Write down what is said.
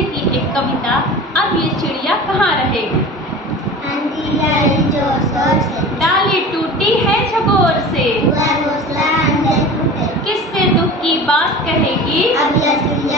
बच्चे की एक कविता। अब ये चिड़िया कहाँ रहे। आंधी आई जोर शोर से, डाली टूटी है झगोर से, हुआ घोंसला अंधे टूटे। किससे दुख की बात कहेगी, अब यह चिड़िया